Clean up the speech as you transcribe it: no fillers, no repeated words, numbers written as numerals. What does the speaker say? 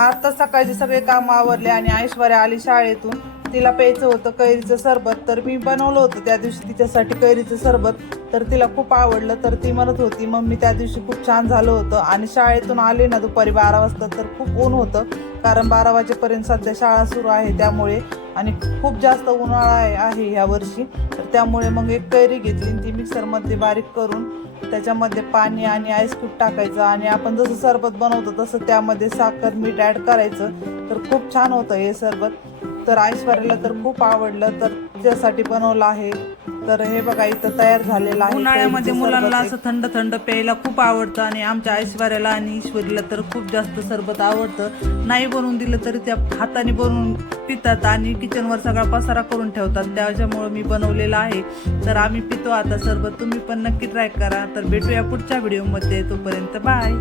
आता सकाळचे सगळे काम आवरले आणि ऐश्वर्या आली शाळेतून, तिला प्यायचं होतं कैरीचं सरबत, तर मी बनवलं होतं त्या दिवशी तिच्यासाठी कैरीचं सरबत, तर तिला खूप आवडलं. तर ती म्हणत होती मम्मी त्या दिवशी खूप छान झालं होतं. आणि शाळेतून आले ना दुपारी 12 वाजता तर खूप ऊन होतं, कारण 12 वाजेपर्यंत सध्या शाळा सुरू आहे त्यामुळे, आणि खूप जास्त उन्हाळा आहे ह्या वर्षी. तर त्यामुळे मग एक कैरी घेतली, ती मिक्सरमध्ये बारीक करून त्याच्यामध्ये पाणी आणि आईस्क्यूब टाकायचं, आणि आपण जसं सरबत बनवतो तसं त्यामध्ये साखर मीठ ॲड करायचं. तर खूप छान होतं हे सरबत. तर ऐश्वर्याला तर खूप आवडलं, तर त्यासाठी बनवलं आहे. तर हे बघा इथं तयार झालेलं आहे. उन्हाळ्यामध्ये मुलांना असं थंड थंड प्यायला खूप आवडतं, आणि आमच्या ऐश्वर्याला आणि ईश्वरीला तर खूप जास्त सरबत आवडतं. नाही बनवून दिलं तरी त्या हाताने बनवून पितात आणि किचनवर सगळा पसारा करून ठेवतात, त्याच्यामुळे मी बनवलेलं आहे. तर आम्ही पितो आता सरबत, तुम्ही पण नक्की ट्राय करा. तर भेटूया पुढच्या व्हिडिओमध्ये, तोपर्यंत बाय.